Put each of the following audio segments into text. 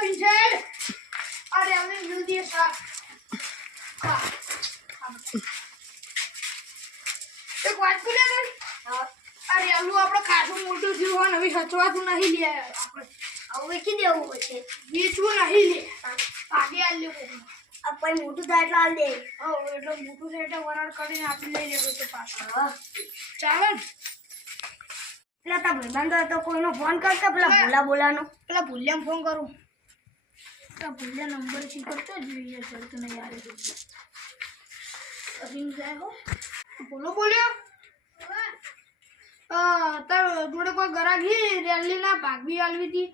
વિજય અરે અમે જલ્દી સા. હા. એક વાત કરી લે અરે આલુ આપણે ખાસું મોટું થયું હોય હવે સચવાતું નહીં લે. આપણે વેચી દેવું પડશે. વેચવું નહીં લે. આગે આલ લે કોકને. આ પછી મોટું થાય એટલે હાલ દે. હા એટલે મોટું થાય એટલે વરાળ કરીને આપણે લઈ લેવું તો પાછું. ચાલે પેલા તા ભાઈબંધો હતો કોઈનો ફોન કરતા પેલા ભોલા બોલાનો. પેલા ભૂલ્યા ફોન કરું. ભૂલ્યા નંબરથી કરતો જોઈએ સર તને યાદ અભિન હો. બોલો, બોલ્યો. તાર જોડે કોઈ ગરાગી રેલી ના ભાગવી આલવી હતી.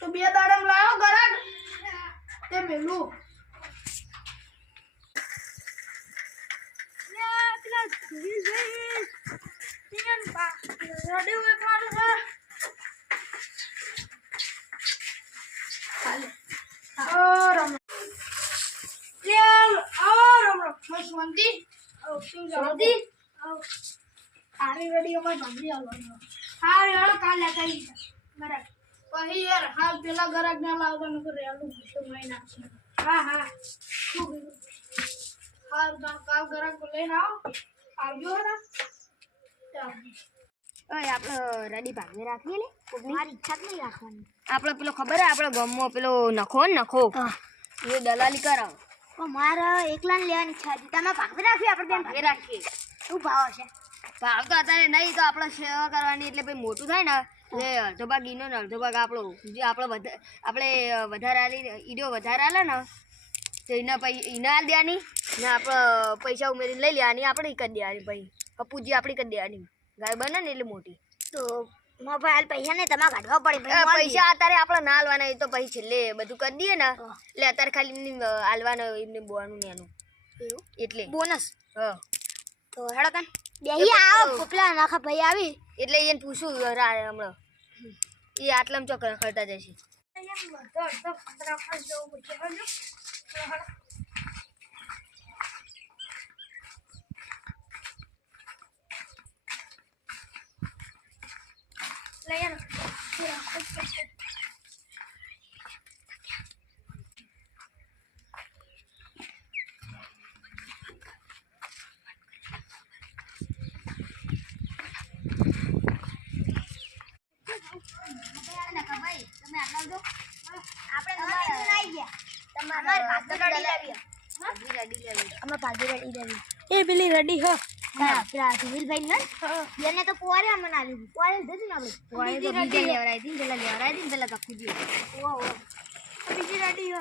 તો બે દાડમ લાવ્યો ગરાગ? તે મેલું. રડ્યું હાલે. આવો રામ રામ. લે, આવો રામ રામ. હું શાંતિ? રેડી. હારી હાલો, કાલ બરાબર. પછી યાર હાલ પેલા ગરાક ના લાવવાનું તો રેલું નાખશે. હા હા. શું કીધું? હારું, કાલ ગરાક લઈને આવો. આવજો ને? ઓય આપણે રેડી ભાગને રાખીએ ને મારી ઈચ્છા જ નહીં રાખવાની. આપણે પેલો ખબર હે આપણે ગામમાં પેલો નખો ને નખો. એ દલાલી કરાવો. મારે એકલા લેવાની ઈચ્છા હતી તમે ભાગવી રાખવી આપણે બેન? ભાગે રાખીએ. શું ભાવ છે ભાવ તો અત્યારે નહીં તો આપણે સેવા કરવાની એટલે ભાઈ મોટું થાય ને એટલે અડધો ભાગ ઈનો ને અડધો ભાગ આપણો. જે આપણે આપણે વધારે આલી ઈડો વધારે આલે ને તો એના પછી એને આલ દેવાની ને આપણે પૈસા ઉમેરીને લઈ લેવાની આપણે કરી દેવાની પછી પપ્પુજી આપણી કરી દેવાની. ગાય બને ને એટલે મોટી. તો મારા ભાઈ હાલ પૈસા નહીં તમારે કાઢવા પડે પૈસા અત્યારે આપણે ના હાલવાના એ તો પછી છેલ્લે બધું કરી દઈએ ને એટલે અત્યારે ખાલી એમને હાલવાનું એમને બોવાનું ને એનું. એટલે. બોનસ? હા. તો હેડો કાન. બેહી આવો પેલા નાખા ભાઈ આવી. એટલે એને પૂછું હમણાં. એ આટલામાં ચોક ખરતા જશે. અમે ભાગી રેડી લેવી એ પેલી રેડી હ. સુનિલભાઈ ને? એને તો પોરે અમને આવી પોરે દીધું ને આપણે? પોણી તો હતી પેલા લેવડાવી હતી ને પેલા કપૂજી બીજી રેડી હો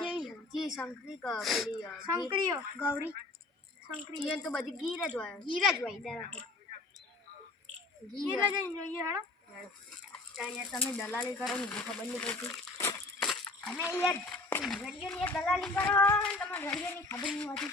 કેવી જી શંકરી પેલી અ, ગૌરી. ગીર. એને તો બધી ગીર જ હોય. ગીર જ હોય દર ગીર ગીર જઈને જોઈએ હેડો. અહીંયા તમે દલાલી કરો ને ખબર નહીં પડતી. અમે યાર દલાલી કરો ને તમારે ઘડિયાની ખબર નહીં હોતી.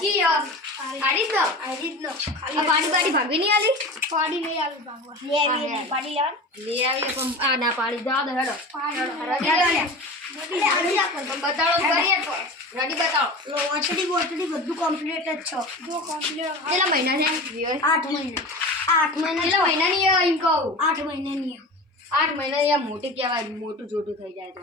કી યાર આડી તો આ ભાગી નહીં આલી? પાડી આલું ભાગવા. લે આવી પાડી પણ આ ના પાડી દો હેડો. ને. કરીએ તો. રેડી બધું કમ્પ્લીટ જ છો. જો કમ્પ્લીટ કેટલા મહિના છે? એમ વિયોય? આઠ મહિના. આઠ મહિના કેટલા મહિનાની એ એમ કહું? આઠ મહિનાની આઠ મહિના યા મોટી કહેવાય મોટું જોટું થઈ જાય તો.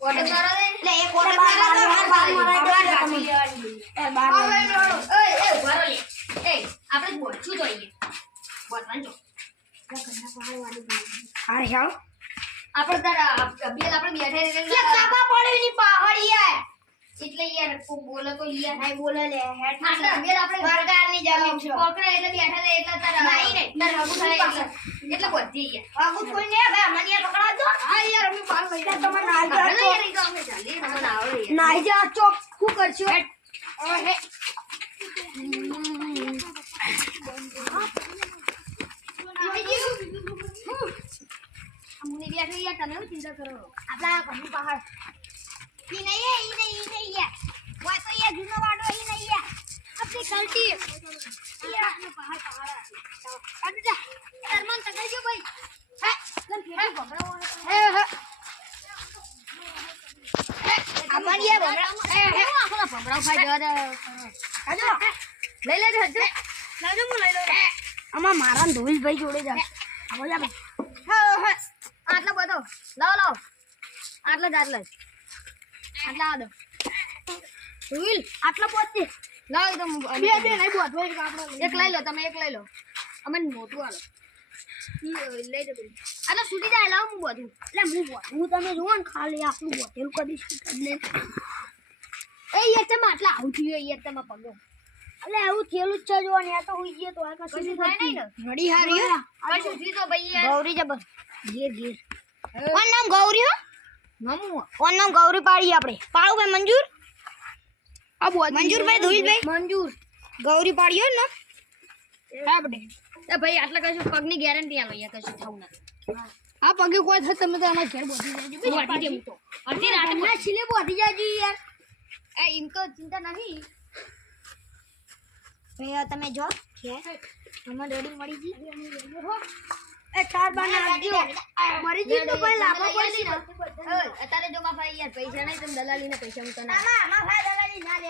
આપણે બોલશું જોઈએ બોલવાનું જો હારે હેડો આપણે તારા આપણે બેઠા લે કાપા પડ્યું ની પહાડી એટલે યાર બોલે તો યાર બોલે લે હેડ આટલે અંગેર આપણે સરકારની જમીન છે. પકડે એટલે બેઠા લે એટલે તારા નહીં, નહીં. તારા હગું થાય એટલે. એટલે બધી યાર આગુ કોઈ ને ભાઈ મને યાર પકડાવજો હા યાર અમે પાલ લઈ એટલે તમે નાઈ પકડે જાઓ યાર ઈ તો. અમે ચાલીએ તમને આવડે યાર નાઈ જા ચોક શું કરશો? ઓહે અમને બેઠો યાર તમે શું ચિંતા કરો? આપણા ઘરની બહાર. ઈ નહીં હે, ઈ નહીં ઈ નહીં યાર વાય તો યાર જૂનો વાડો ઈ નહીં યાર આપણી ગલતી યાર આપણે બહાર બહાર કાઢ જા અરમાન તકાઈ ગયો ભાઈ હે ગન ફેરી ભગડાવવાનો હે હે અમારી યાર ભગડાવ હે હે આપણો ભમરાવ ખાઈ જવા દે કાજો લઈ લેજો હજુ લાજો હું લઈ લઉં આમાં મારા ધોઈલભાઈ જોડે જા આવો જા હે હે આટલો બધો લાવો લાવો આટલો જ આટલો આટલા આવો ધોઈલ આટલો પહોંચે લાવો હું- બે નહીં બોધો એક લઈ લો તમે એક લઈ લો. અમને મોટું આવે લઈ દો આ તો છૂટી જાય લાવો હું બધું. એટલે હું હું તમે જુઓ ને ખાલી આપણું બોટેલ કરીશ તમને. એ યાર તમે આટલા આવું થયું યાર તમે પગો. એટલે એવું થયેલું જ છે જો ને આ તો હોઈ ગયો તો આ કશું થાય નહીં ને. નડી હારી કશું થયું તો ભાઈ યાર. ગૌરી જબર ગીર ગીર કોણ નામ ગૌરી હો? નમુ કોણ નામ ગૌરી પાડી આપણે પાડું ભાઈ મંજૂર? આ બોલ મંજૂરભાઈ ધોઈલભાઈ? મંજૂર. ગૌરી પાડી હો ને? હા એ ભાઈ આટલા કશું પગની ગેરંટી આલો યાર કશું થવું ના આ પગે કોઈ થત તમે તો આના ઘેર બોધી જાજો. વાટી દે હું તો? અડધી રાતે ના છીલે બોધી જાજો યાર. એ ઇમ તો ચિંતા નહીં ભાઈ તમે જો કે તમે રેડી મળી જી એ ચાર બાર નાખજો મરી જી તો ભાઈ લાભો પડશે ને અત્યારે જો માં ભાઈ યાર પૈસા નહીં તમે દલાલીને પૈસા હું તને ના મામા ભાઈ દલાલી ના લે